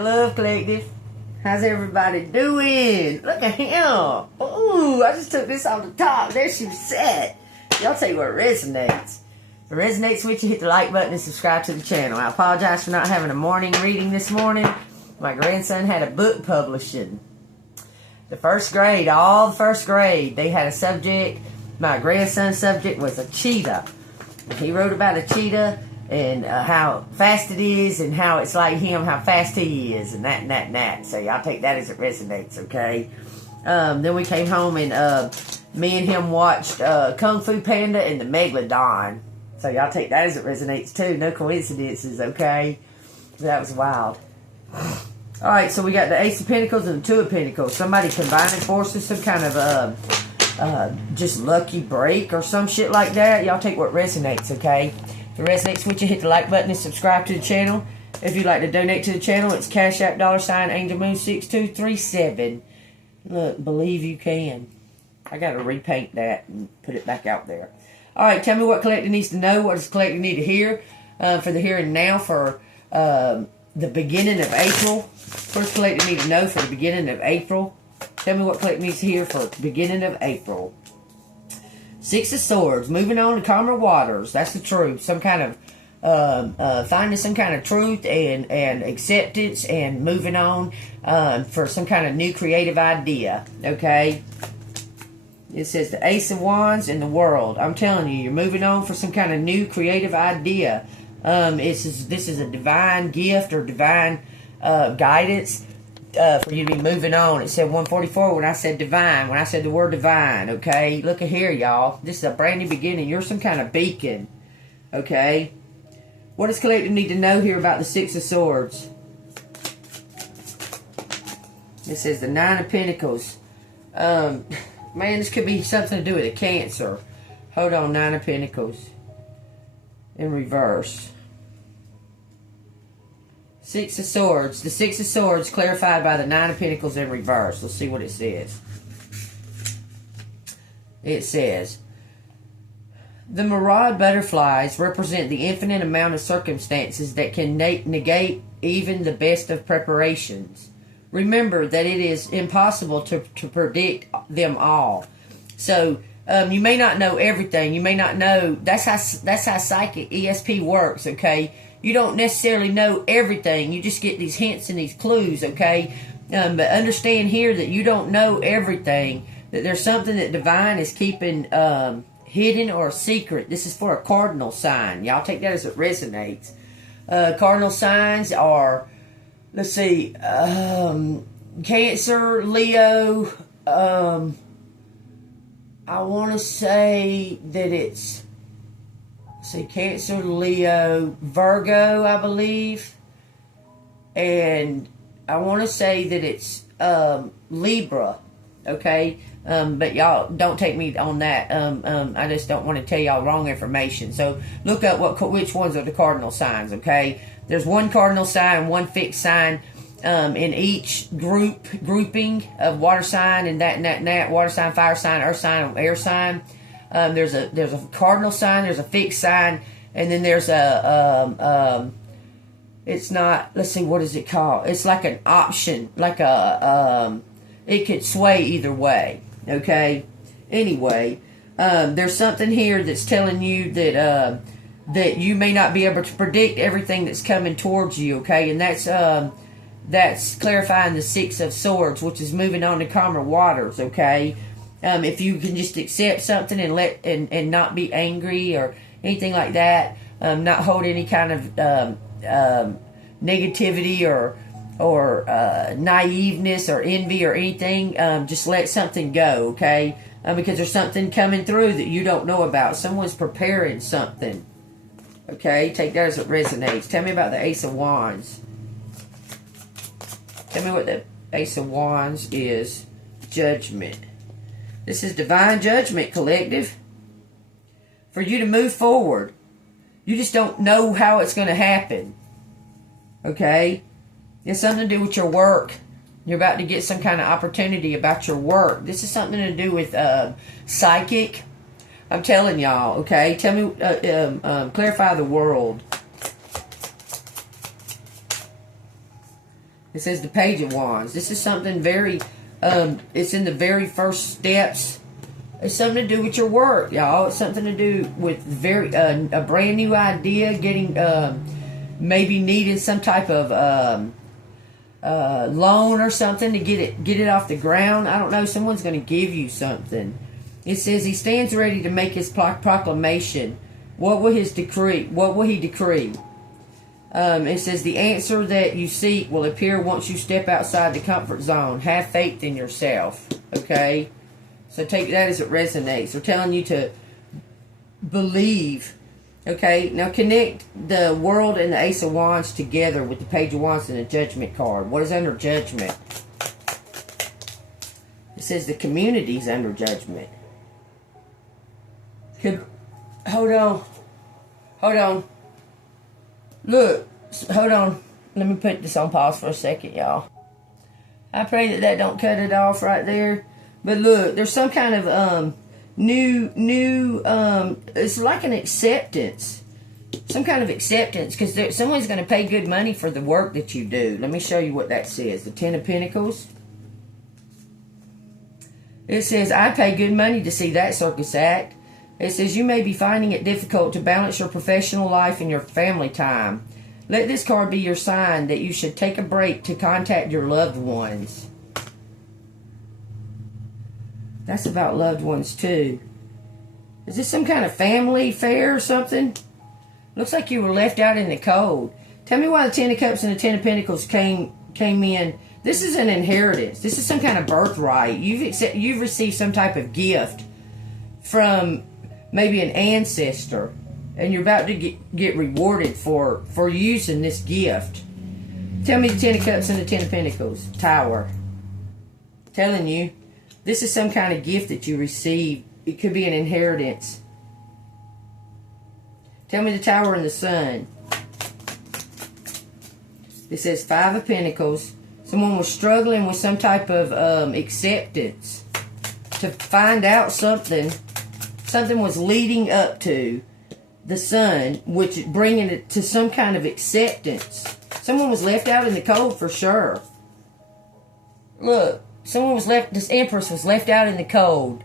Love Collective. How's everybody doing? Look at him. Ooh, I just took this off the top. There she sat. Y'all tell you what resonates. If it resonates with you, hit the like button and subscribe to the channel. I apologize for not having a morning reading this morning. My grandson had a book publishing. The first grade, all the first grade, they had a subject. My grandson's subject was a cheetah. He wrote about a cheetah and how fast it is and how it's like him, how fast he is, and that. So y'all take that as it resonates, okay? Then we came home and me and him watched Kung Fu Panda and the Megalodon. So y'all take that as it resonates too. No coincidences, okay? That was wild. Alright, so we got the Ace of Pentacles and the Two of Pentacles. Somebody combining forces, some kind of just lucky break or some shit like that. Y'all take what resonates, okay? If it resonates with you, hit the like button and subscribe to the channel. If you'd like to donate to the channel, it's Cash App $AngelMoon6237. Look, believe you can. I got to repaint that and put it back out there. Alright, tell me what collector needs to know. What does collector need to hear for the here and now for the beginning of April? What does collector need to know for the beginning of April? Tell me what collector needs to hear for the beginning of April. Six of Swords, moving on to calmer waters. That's the truth. Some kind of finding some kind of truth and acceptance and moving on for some kind of new creative idea. Okay. It says the Ace of Wands and the World. I'm telling you, you're moving on for some kind of new creative idea. This is a divine gift or divine guidance. For you to be moving on. It said 144 when I said divine, when I said the word divine, okay? Look at here, y'all. This is a brand new beginning. You're some kind of beacon, okay? What does collective need to know here about the Six of Swords? It says the Nine of Pentacles. Man, this could be something to do with a Cancer. Hold on, Nine of Pentacles. In reverse. Six of Swords. The Six of Swords clarified by the Nine of Pentacles in reverse. Let's see what it says. It says, the Mirage butterflies represent the infinite amount of circumstances that can negate even the best of preparations. Remember that it is impossible to predict them all. So, you may not know everything. You may not know. That's how psychic ESP works, okay? You don't necessarily know everything. You just get these hints and these clues, okay? But understand here that you don't know everything. That there's something that divine is keeping hidden or secret. This is for a cardinal sign. Y'all take that as it resonates. Cardinal signs are, let's see, Cancer, Leo. I want to say that it's, see, Cancer, Leo, Virgo, I believe. And I want to say that it's Libra, okay? But y'all don't take me on that. I just don't want to tell y'all wrong information. So look up which ones are the cardinal signs, okay? There's one cardinal sign, one fixed sign in each grouping of water sign and that, water sign, fire sign, earth sign, air sign. There's a cardinal sign, there's a fixed sign, and then there's a it's not, let's see, what is it called? It's like an option, like a it could sway either way, okay? Anyway, there's something here that's telling you that that you may not be able to predict everything that's coming towards you, okay? And that's clarifying the Six of Swords, which is moving on to calmer waters, okay? If you can just accept something and and not be angry or anything like that, not hold any kind of negativity or naiveness or envy or anything, just let something go, okay? Because there's something coming through that you don't know about. Someone's preparing something, okay? Take that as it resonates. Tell me about the Ace of Wands. Tell me what the Ace of Wands is. Judgment. This is divine judgment, collective. For you to move forward. You just don't know how it's going to happen. Okay? It's something to do with your work. You're about to get some kind of opportunity about your work. This is something to do with psychic. I'm telling y'all, okay? Tell me, clarify the world. It says the Page of Wands. This is something very, it's in the very first steps. It's something to do with your work, y'all. It's something to do with a brand new idea, getting, maybe needing some type of loan or something to get it off the ground. I don't know. Someone's going to give you something. It says he stands ready to make his proclamation. What will he decree? It says the answer that you seek will appear once you step outside the comfort zone. Have faith in yourself. Okay? So take that as it resonates. They're telling you to believe. Okay? Now connect the World and the Ace of Wands together with the Page of Wands and the Judgment card. What is under judgment? It says the community's under judgment. Hold on. Look, hold on. Let me put this on pause for a second, y'all. I pray that don't cut it off right there. But look, there's some kind of new it's like an acceptance. Some kind of acceptance, because someone's going to pay good money for the work that you do. Let me show you what that says. The Ten of Pentacles. It says, I pay good money to see that circus act. It says, you may be finding it difficult to balance your professional life and your family time. Let this card be your sign that you should take a break to contact your loved ones. That's about loved ones too. Is this some kind of family affair or something? Looks like you were left out in the cold. Tell me why the Ten of Cups and the Ten of Pentacles came in. This is an inheritance. This is some kind of birthright. You've received some type of gift from maybe an ancestor, and you're about to get rewarded for using this gift. Tell me the Ten of Cups and the Ten of Pentacles. Tower. Telling you, this is some kind of gift that you received. It could be an inheritance. Tell me the Tower and the Sun. It says Five of Pentacles. Someone was struggling with some type of acceptance. To find out something. Something was leading up to the Sun, which bringing it to some kind of acceptance. Someone was left out in the cold for sure. Look, this Empress was left out in the cold.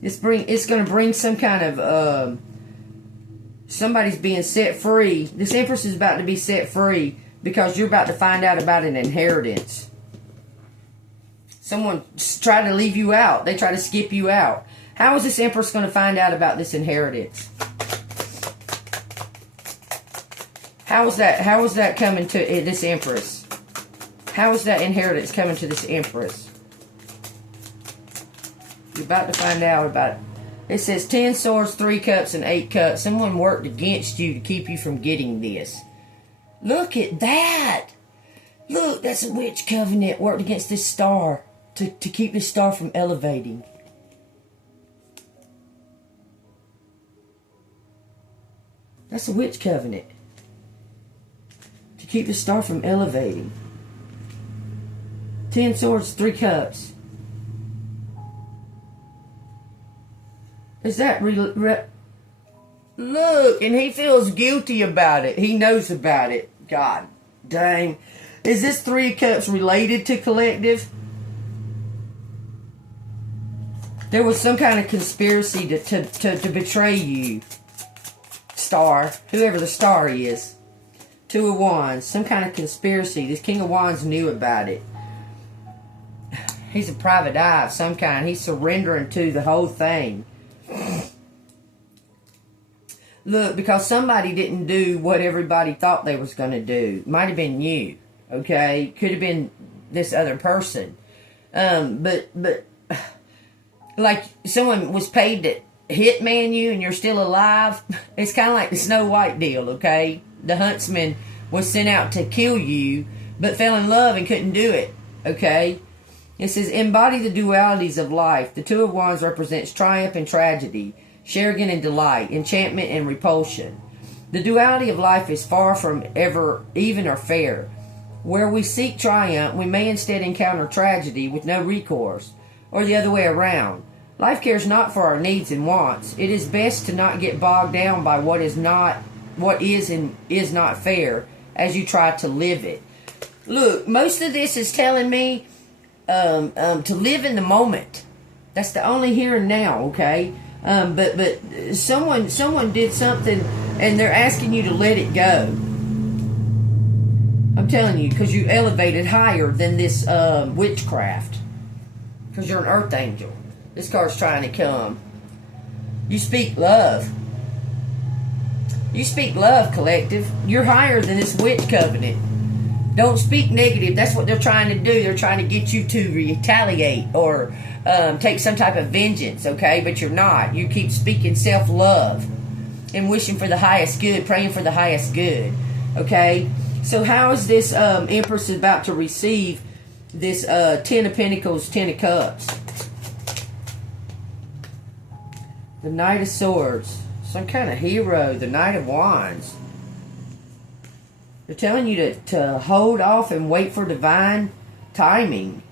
It's going to bring some kind of, somebody's being set free. This Empress is about to be set free because you're about to find out about an inheritance. Someone tried to leave you out. They try to skip you out. How is this Empress going to find out about this inheritance? How is that coming to this Empress? How is that inheritance coming to this Empress? You're about to find out about it. It says 10 swords, 3 cups, and 8 cups. Someone worked against you to keep you from getting this. Look at that. Look, that's a witch covenant worked against this star. To keep this star from elevating. That's a witch covenant. To keep the star from elevating. 10 swords, 3 cups. Is that look, and he feels guilty about it. He knows about it. God dang. Is this 3 cups related to collective? There was some kind of conspiracy to betray you. Star. Whoever the star is. 2 of Wands. Some kind of conspiracy. This King of Wands knew about it. He's a private eye of some kind. He's surrendering to the whole thing. Look, because somebody didn't do what everybody thought they was going to do. Might have been you. Okay? Could have been this other person. But like someone was paid to hitman you and you're still alive. It's kind of like the Snow White deal, okay? The huntsman was sent out to kill you, but fell in love and couldn't do it, okay? It says, embody the dualities of life. The 2 of Wands represents triumph and tragedy, chagrin and delight, enchantment and repulsion. The duality of life is far from ever even or fair. Where we seek triumph, we may instead encounter tragedy with no recourse, or the other way around. Life cares not for our needs and wants. It is best to not get bogged down by what is not what is and is not fair as you try to live it. Look, most of this is telling me to live in the moment. That's the only here and now, okay? But someone did something and they're asking you to let it go. I'm telling you, because you elevated higher than this witchcraft. Because you're an earth angel. This card's trying to come. You speak love. You speak love, collective. You're higher than this witch covenant. Don't speak negative. That's what they're trying to do. They're trying to get you to retaliate or take some type of vengeance, okay? But you're not. You keep speaking self-love and wishing for the highest good, praying for the highest good, okay? So how is this Empress about to receive this 10 of Pentacles, 10 of Cups? The Knight of Swords. Some kind of hero. The Knight of Wands. They're telling you to hold off and wait for divine timing.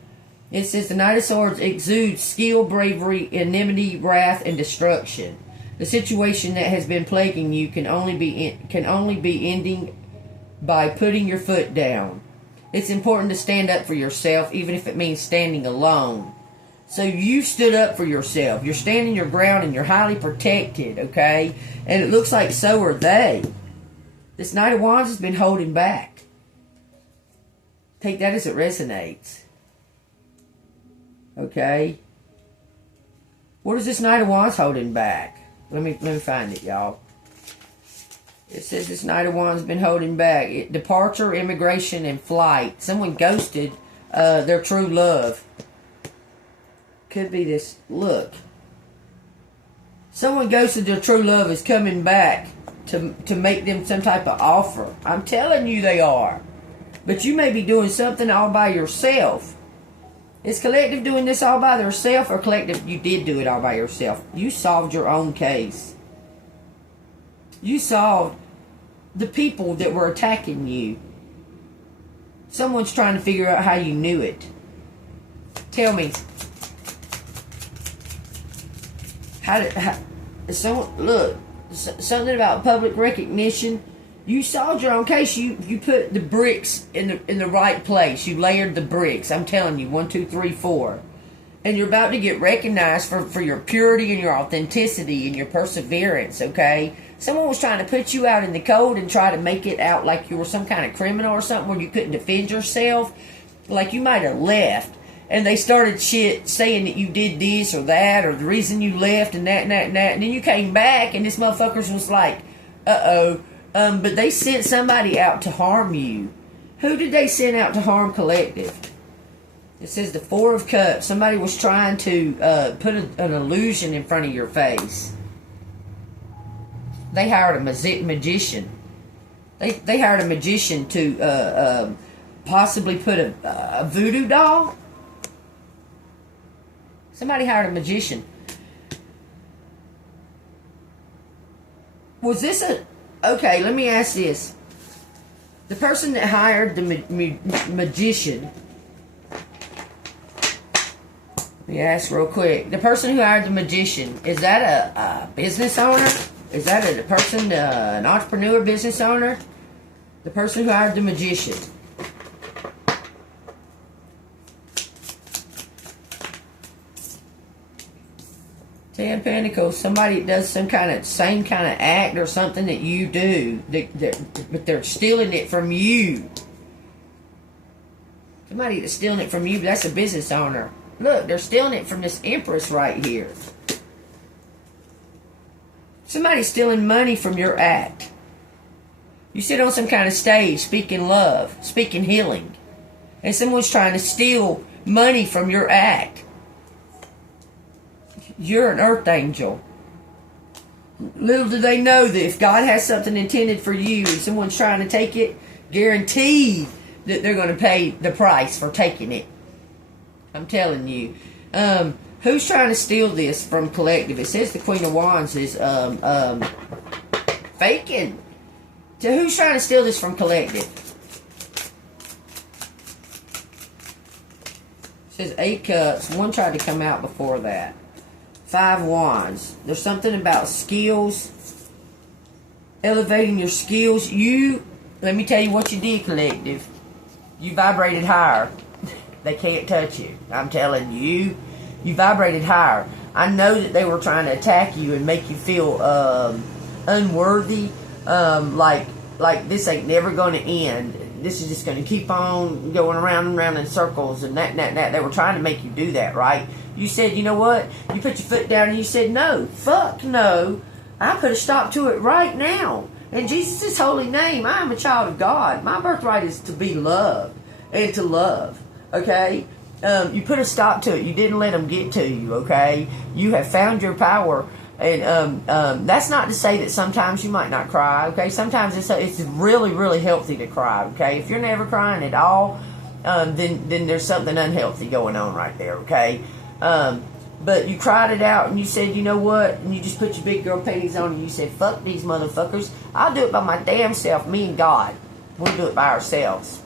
It says the Knight of Swords exudes skill, bravery, enmity, wrath, and destruction. The situation that has been plaguing you can only be ending by putting your foot down. It's important to stand up for yourself, even if it means standing alone. So you stood up for yourself. You're standing your ground and you're highly protected, okay? And it looks like so are they. This Knight of Wands has been holding back. Take that as it resonates. Okay? What is this Knight of Wands holding back? Let me find it, y'all. It says this Knight of Wands has been holding back. Departure, immigration, and flight. Someone ghosted their true love. Could be this. Look. Someone ghosted their true love is coming back to make them some type of offer. I'm telling you they are. But you may be doing something all by yourself. Is collective doing this all by themselves, or collective, you did do it all by yourself? You solved your own case. You solved the people that were attacking you. Someone's trying to figure out how you knew it. Tell me. Look, something about public recognition. You solved your own case. You put the bricks in the right place. You layered the bricks. I'm telling you, 1, 2, 3, 4. And you're about to get recognized for your purity and your authenticity and your perseverance, okay? Someone was trying to put you out in the cold and try to make it out like you were some kind of criminal or something where you couldn't defend yourself. Like you might have left. And they started saying that you did this or that or the reason you left and that and that and that. And then you came back and this motherfuckers was like, uh-oh. But they sent somebody out to harm you. Who did they send out to harm, collective? It says the 4 of Cups. Somebody was trying to put an illusion in front of your face. They hired a magician. They hired a magician to possibly put a voodoo doll. Somebody hired a magician. Was this a... Okay, let me ask this. The person that hired the magician... Let me ask real quick. The person who hired the magician, is that a business owner? Is that a person, an entrepreneur, business owner? The person who hired the magician. 10 Pentacles, somebody does some kind of same kind of act or something that you do, but they're stealing it from you. Somebody that's stealing it from you, but that's a business owner. Look, they're stealing it from this Empress right here. Somebody's stealing money from your act. You sit on some kind of stage speaking love, speaking healing, and someone's trying to steal money from your act. You're an earth angel. Little do they know that if God has something intended for you and someone's trying to take it, guaranteed that they're going to pay the price for taking it. I'm telling you. Who's trying to steal this from collective? It says the Queen of Wands is faking. So who's trying to steal this from collective? It says 8 Cups. One tried to come out before that. 5 Wands. There's something about skills. elevating your skills. Let me tell you what you did, collective. You vibrated higher. They can't touch you. I'm telling you, you vibrated higher. I know that they were trying to attack you and make you feel unworthy, like this ain't never going to end. This is just going to keep on going around and around in circles and that. They were trying to make you do that, right? You said, you know what? You put your foot down and you said, no, fuck no. I put a stop to it right now. In Jesus' holy name, I am a child of God. My birthright is to be loved and to love, okay? You put a stop to it. You didn't let them get to you, okay? You have found your power. And that's not to say that sometimes you might not cry, okay? Sometimes it's really, really healthy to cry, okay? If you're never crying at all, then there's something unhealthy going on right there, okay? But you cried it out and you said, you know what? And you just put your big girl panties on and you said, fuck these motherfuckers. I'll do it by my damn self, me and God. We'll do it by ourselves.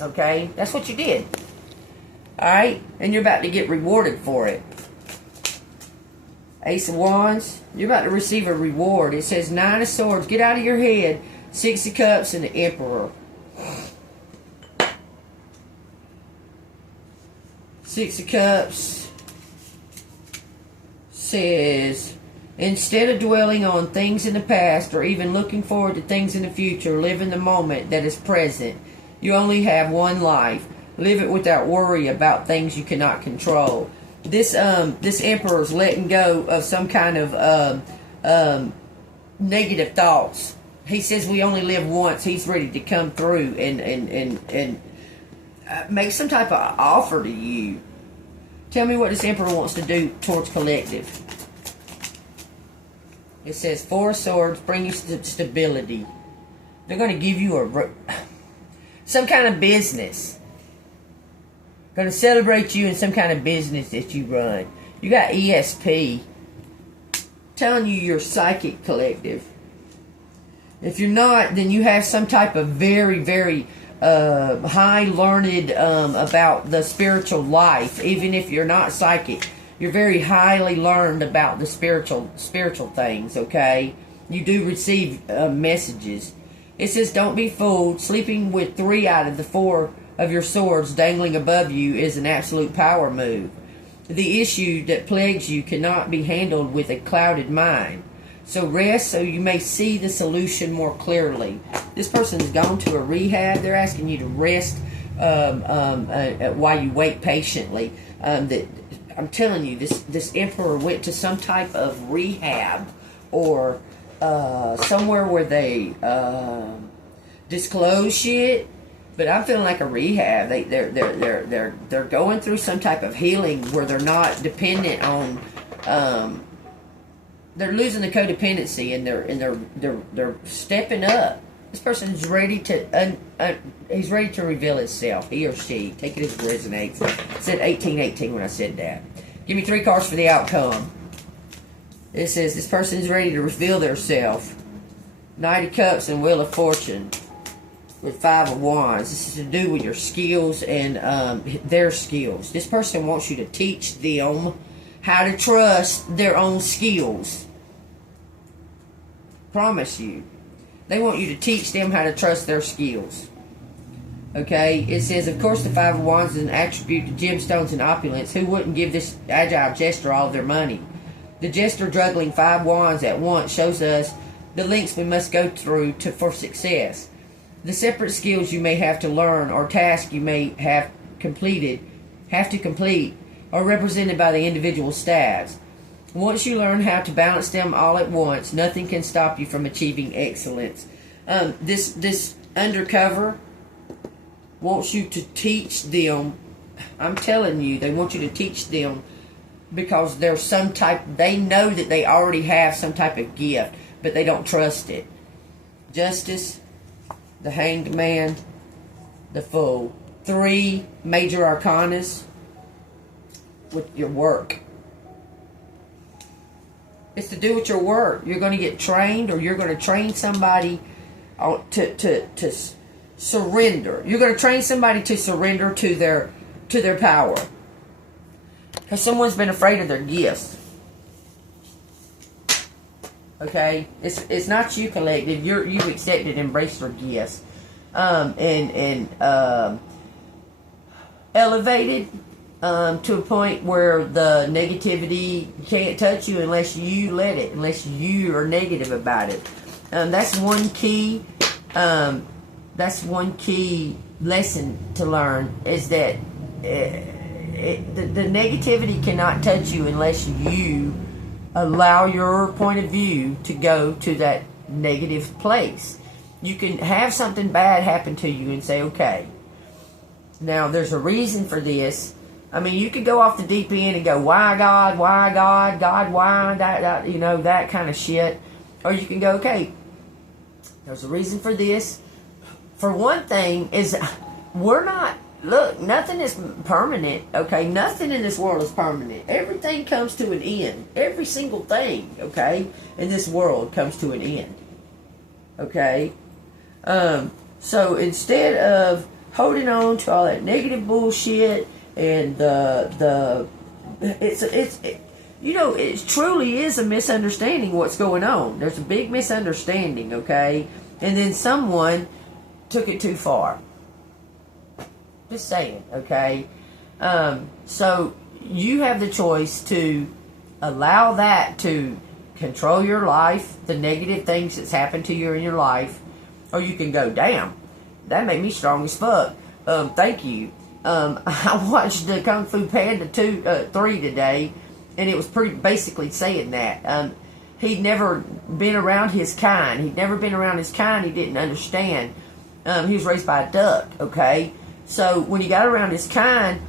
Okay? That's what you did. Alright? And you're about to get rewarded for it. Ace of Wands, you're about to receive a reward. It says 9 of Swords. Get out of your head. 6 of Cups and the Emperor. 6 of Cups says, instead of dwelling on things in the past or even looking forward to things in the future, live in the moment that is present. You only have one life. Live it without worry about things you cannot control. This Emperor is letting go of some kind of negative thoughts. He says we only live once. He's ready to come through and make some type of offer to you. Tell me what this Emperor wants to do towards collective. It says 4 of Swords, bring you stability. They're going to give you some kind of business. Going to celebrate you in some kind of business that you run. You got ESP. Telling you you're psychic, collective. If you're not, then you have some type of very, very high learned about the spiritual life. Even if you're not psychic, you're very highly learned about the spiritual things, okay? You do receive messages. It says, don't be fooled. Sleeping with 3 out of the 4 of your swords dangling above you is an absolute power move. The issue that plagues you cannot be handled with a clouded mind. So rest so you may see the solution more clearly. This person has gone to a rehab. They're asking you to rest while you wait patiently. I'm telling you, this Emperor went to some type of rehab or somewhere where they disclose shit. But I'm feeling like a rehab. They're going through some type of healing where they're not dependent on. They're losing the codependency and they're stepping up. This person is ready to he's ready to reveal himself. He or she. Take it as it resonates. I said 1818 when I said that. Give me 3 cards for the outcome. It says this person is ready to reveal themselves. Knight of Cups and Wheel of Fortune. With 5 of Wands. This is to do with your skills and their skills. This person wants you to teach them how to trust their own skills. Promise you. They want you to teach them how to trust their skills. Okay? It says, of course, the 5 of Wands is an attribute to gemstones and opulence. Who wouldn't give this agile jester all of their money? The jester juggling 5 wands at once shows us the links we must go through for success. The separate skills you may have to learn or tasks you may have to complete are represented by the individual staffs. Once you learn how to balance them all at once, nothing can stop you from achieving excellence. This undercover wants you to teach them. I'm telling you, they want you to teach them because there's some type, they know that they already have some type of gift, but they don't trust it. Justice, the Hanged Man, the Fool. 3 major arcanas with your work. It's to do with your work. You're going to get trained, or you're going to train somebody to surrender. You're going to train somebody to surrender to their power. Because someone's been afraid of their gifts. Okay, it's not you, collective. You've accepted, embraced your gifts, and elevated to a point where the negativity can't touch you unless you let it, unless you are negative about it. That's one key. That's one key lesson to learn, is that the negativity cannot touch you unless you allow your point of view to go to that negative place. You can have something bad happen to you and say, okay, now there's a reason for this. I mean, you could go off the deep end and go, why God, God, why, that, you know, that kind of shit. Or you can go, okay, there's a reason for this. For one thing, is look, nothing is permanent, okay? Nothing in this world is permanent. Everything comes to an end. Every single thing, okay, in this world comes to an end, okay? So instead of holding on to all that negative bullshit and it truly is a misunderstanding what's going on. There's a big misunderstanding, okay? And then someone took it too far. Just saying, okay? So you have the choice to allow that to control your life, the negative things that's happened to you in your life, or you can go, damn, that made me strong as fuck. Thank you. I watched the Kung Fu Panda 3 today, and it was pretty basically saying that. He'd never been around his kind. He didn't understand. He was raised by a duck, okay? So when he got around his kind,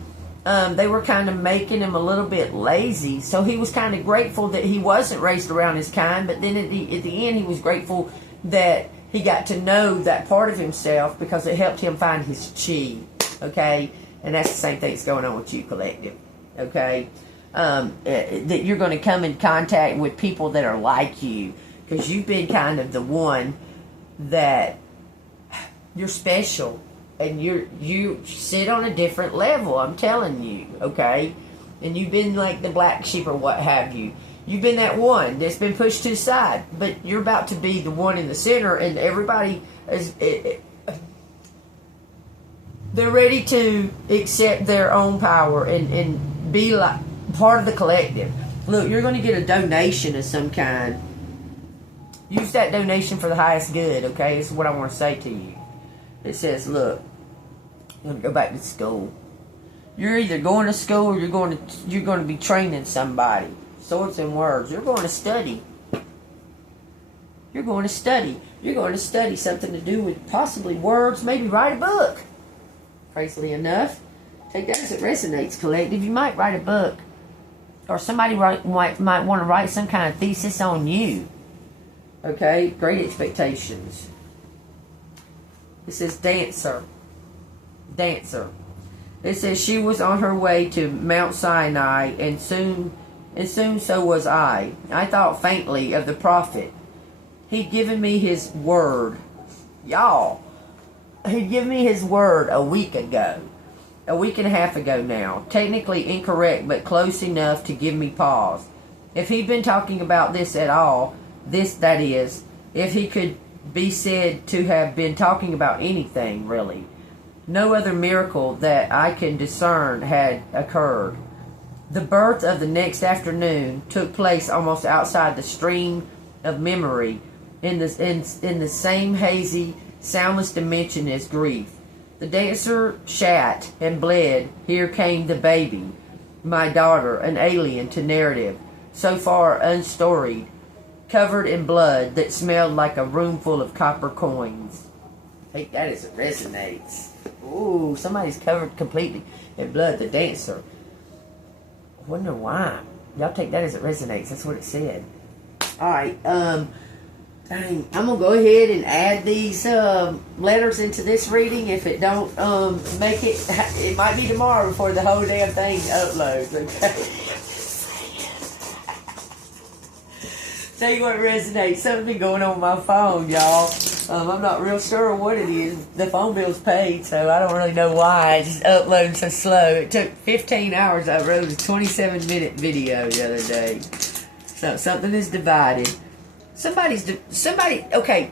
they were kind of making him a little bit lazy. So he was kind of grateful that he wasn't raised around his kind, but then at the end he was grateful that he got to know that part of himself because it helped him find his chi, okay? And that's the same thing that's going on with you, collective, okay? That you're going to come in contact with people that are like you, because you've been kind of the one that you're special, and you sit on a different level, I'm telling you, okay? And you've been like the black sheep or what have you. You've been that one that's been pushed to the side, but you're about to be the one in the center, and everybody is... they're ready to accept their own power and be like part of the collective. Look, you're going to get a donation of some kind. Use that donation for the highest good, okay? This is what I want to say to you. It says, look, you're going to go back to school. You're either going to school or you're going to be training somebody. Swords and words. You're going to study. You're going to study. You're going to study something to do with possibly words, maybe write a book. Crazily enough, take that as it resonates, collective. You might write a book, or somebody might want to write some kind of thesis on you. Okay, great expectations. It says dancer. It says she was on her way to Mount Sinai, and soon so was I. I thought faintly of the prophet. He'd given me his word, y'all. He'd given me his word a week and a half ago now. Technically incorrect, but close enough to give me pause. If he'd been talking about this at all, that is, if he could be said to have been talking about anything, really. No other miracle that I can discern had occurred. The birth of the next afternoon took place almost outside the stream of memory, in the same hazy, soundless dimension as grief. The dancer shat and bled. Here came the baby, my daughter, an alien to narrative, so far unstoried, covered in blood that smelled like a room full of copper coins. Take that as it resonates. Ooh, somebody's covered completely in blood, the dancer. I wonder why. Y'all take that as it resonates. That's what it said. Alright, dang, I'm going to go ahead and add these letters into this reading. If it don't make it, it might be tomorrow before the whole damn thing uploads, okay? Tell you what resonates. Something going on with my phone, y'all. I'm not real sure what it is. The phone bill's paid, so I don't really know why. It's just uploading so slow. It took 15 hours. I wrote a 27-minute video the other day. So something is divided. Okay,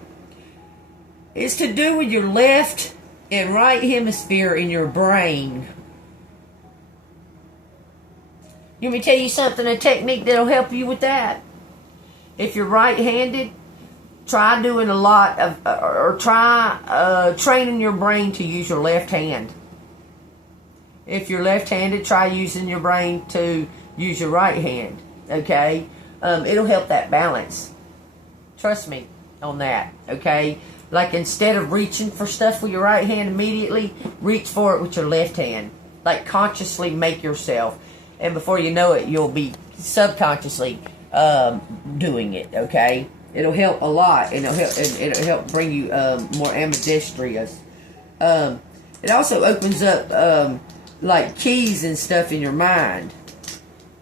it's to do with your left and right hemisphere in your brain. You want me to tell you something, a technique that'll help you with that? If you're right-handed, try doing a lot of, or try training your brain to use your left hand. If you're left-handed, try using your brain to use your right hand. Okay? It'll help that balance. Trust me on that. Okay? Like, instead of reaching for stuff with your right hand immediately, reach for it with your left hand. Like, consciously make yourself. And before you know it, you'll be subconsciously doing it. Okay? It'll help a lot, and it'll help bring you more ambidextrous. It also opens up like keys and stuff in your mind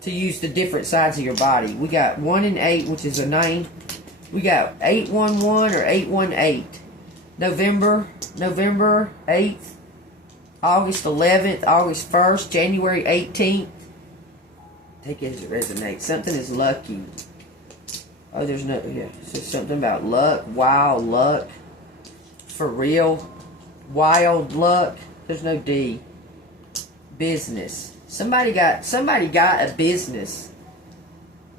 to use the different sides of your body. We got 1 and 8, which is a 9. We got 811 or 818. November 8th, August 11th, August 1st, January 18th. Take it as it resonates. Something is lucky. Oh, there's no, yeah. So something about luck, wild luck, for real, wild luck. There's no D. Business. Somebody got a business.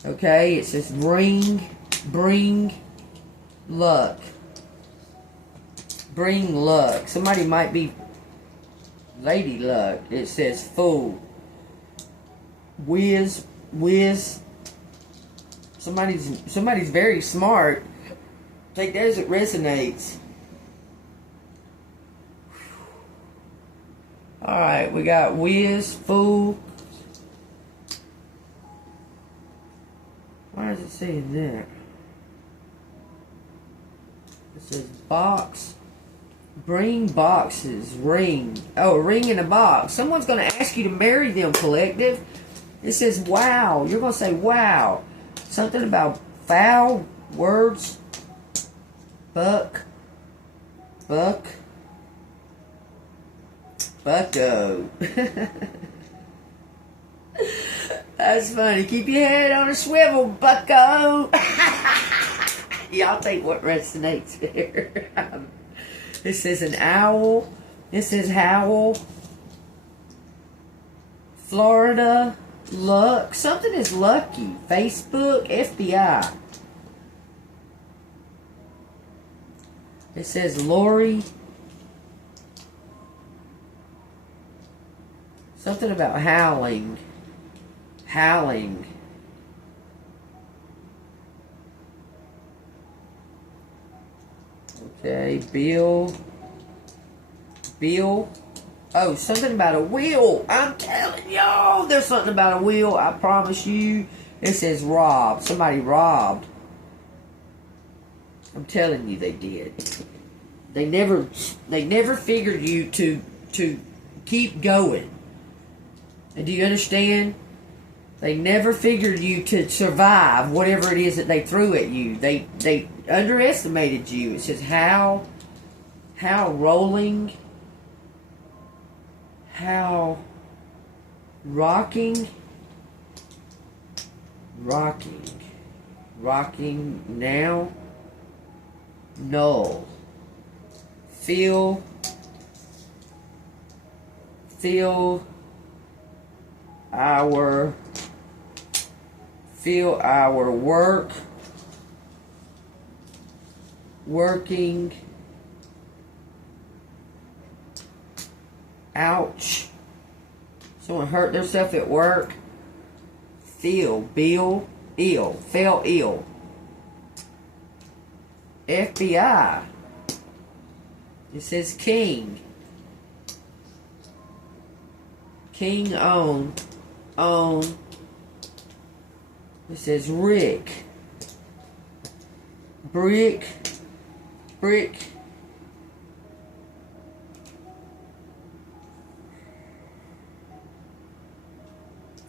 Okay, it says bring luck. Bring luck. Somebody might be lady luck. It says fool. Whiz. Somebody's very smart. Take that as it resonates. Alright, we got whiz, fool. Why is it saying that? It says box. Bring boxes. Ring. Oh, a ring in a box. Someone's going to ask you to marry them, collective. It says wow. You're going to say wow. Something about foul words. Bucko. That's funny. Keep your head on a swivel, bucko. Y'all think what resonates here. It says an owl. It says howl. Florida. Luck. Something is lucky. Facebook. FBI. It says Lori. Something about howling. Howling. Okay, Bill. Oh, something about a wheel. I'm telling y'all, there's something about a wheel. I promise you. It says rob. Somebody robbed. I'm telling you, they did. They never figured you to keep going. And do you understand? They never figured you to survive whatever it is that they threw at you. They underestimated you. It says how rolling, how rocking now, null, feel our working, ouch, someone hurt themselves at work, fell ill, FBI, it says king own, it says Rick, brick,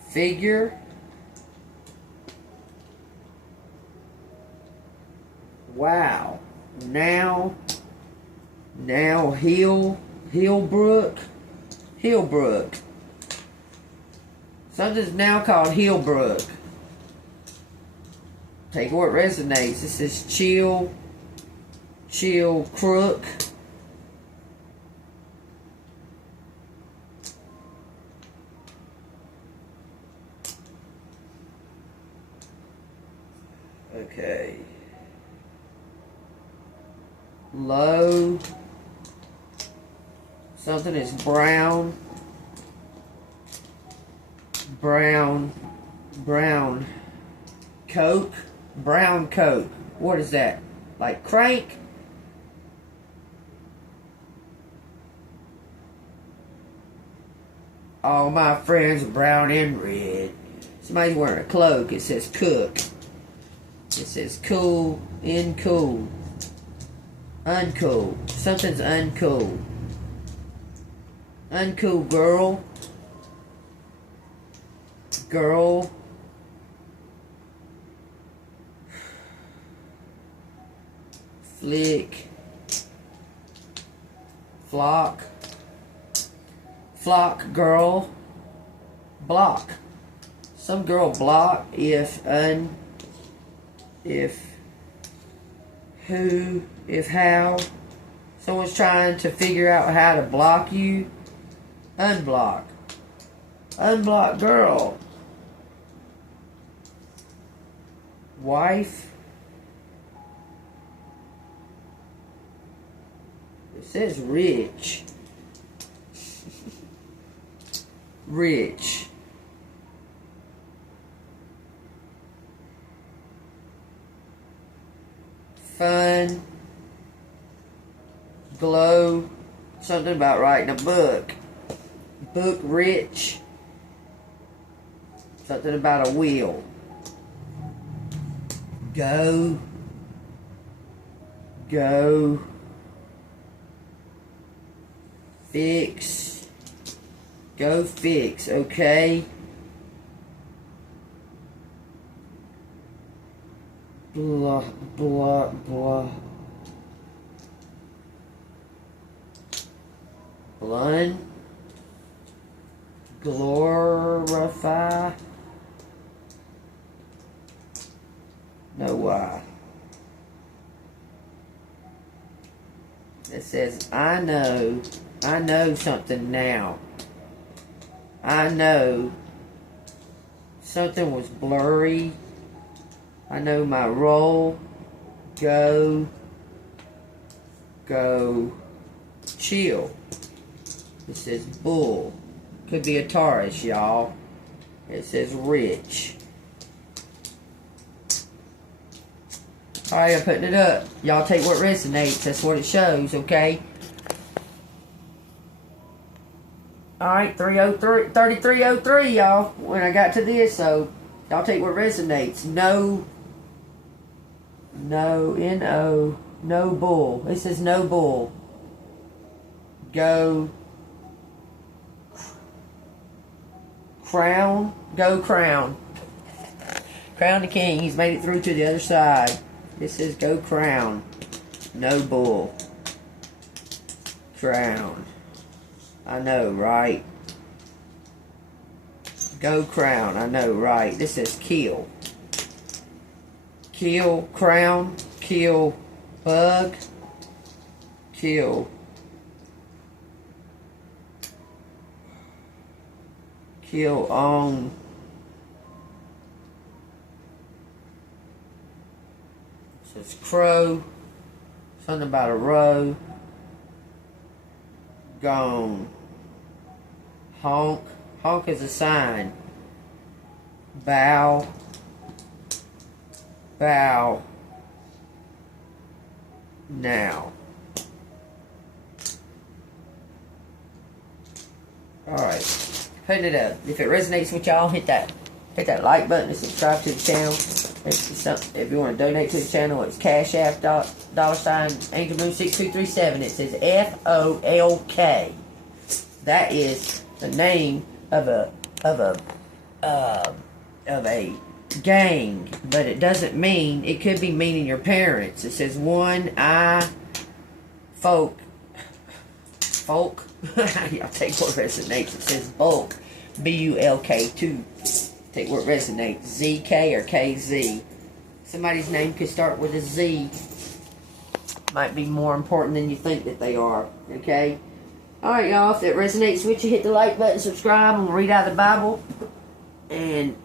figure, wow, now Hillbrook, something's now called Hillbrook. Take what resonates. This is chill. Chill crook. Okay. Low. Something is brown. Brown. Coke. Brown coke. What is that? Like crank? All my friends are brown and red. Somebody's wearing a cloak. It says cook. It says cool and cool. Uncool. Something's uncool. Uncool girl. Girl. Flick. Flock. Flock girl. Block. Some girl block if how. Someone's trying to figure out how to block you. Unblock. Unblock girl. Wife. It says rich. Rich. Fun. Glow. Something about writing a book. Book rich. Something about a wheel. Go. Go. Fix. Go fix, okay? Blah, blah, blah. Blun. Glorify. No why. It says, I know something now. I know something was blurry. I know my role. Go. Chill. It says bull. Could be a Taurus, y'all. It says rich. Alright, I'm putting it up. Y'all take what resonates. That's what it shows, okay? Alright, 3303, y'all. When I got to this, so y'all take what resonates. No, N-O, no bull. It says no bull. Go. Crown. Go crown. Crown the king. He's made it through to the other side. It says go crown. No bull. Crown. I know, right? Go crown. I know, right? This says kill. Kill crown. Kill bug. Kill. Kill on. It says crow. Something about a row. Gone. Honk. Honk is a sign. Bow. Bow. Now. Alright. Putting it up. If it resonates with y'all, hit that like button and subscribe to the channel. If you want to donate to the channel, it's Cash App $ Angel Moon 6237. It says FOLK. That is the name of a gang, but it doesn't mean. It could be meaning your parents. It says one eye folk. Y'all take what resonates. It says bulk. B-U-L-K 2. Take what resonates. ZK or KZ. Somebody's name could start with a Z. Might be more important than you think that they are. Okay? Alright, y'all. If that resonates with you, hit the like button, subscribe, and we'll read out the Bible. And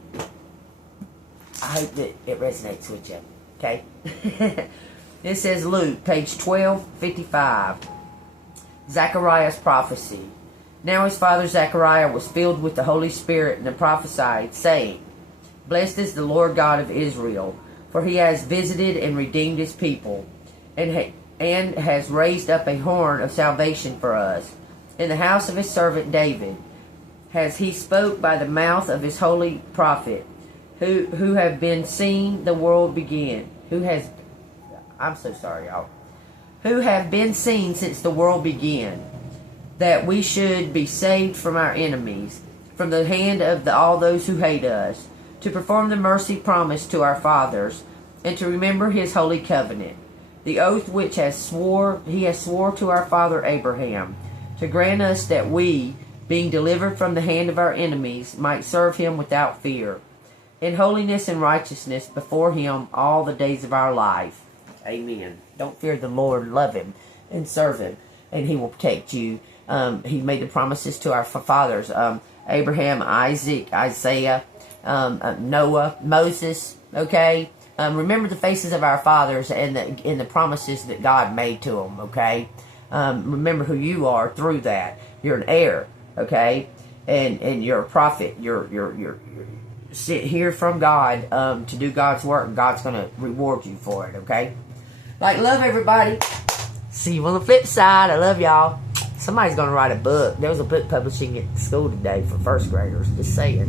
I hope that it resonates with you. Okay? It says Luke, page 1255. Zechariah's prophecy. Now his father Zechariah was filled with the Holy Spirit and prophesied, saying, Blessed is the Lord God of Israel, for he has visited and redeemed his people, and has raised up a horn of salvation for us. In the house of his servant David has he spoke by the mouth of his holy prophet, who have been seen the world begin. I'm so sorry, y'all. Who have been seen since the world began, that we should be saved from our enemies, from the hand of all those who hate us, to perform the mercy promised to our fathers, and to remember his holy covenant, the oath which he has swore to our father Abraham, to grant us that we, being delivered from the hand of our enemies, might serve him without fear, in holiness and righteousness before him all the days of our life. Amen. Don't fear the Lord, love him, and serve him, and he will protect you. He made the promises to our fathers, Abraham, Isaac, Isaiah, Noah, Moses, okay? Remember the faces of our fathers and the promises that God made to them, okay? Remember who you are through that. You're an heir, okay? And you're a prophet. You're sit here from God to do God's work, and God's going to reward you for it, okay? Like, love everybody. See you on the flip side. I love y'all. Somebody's going to write a book. There was a book publishing at school today for first graders. Just saying.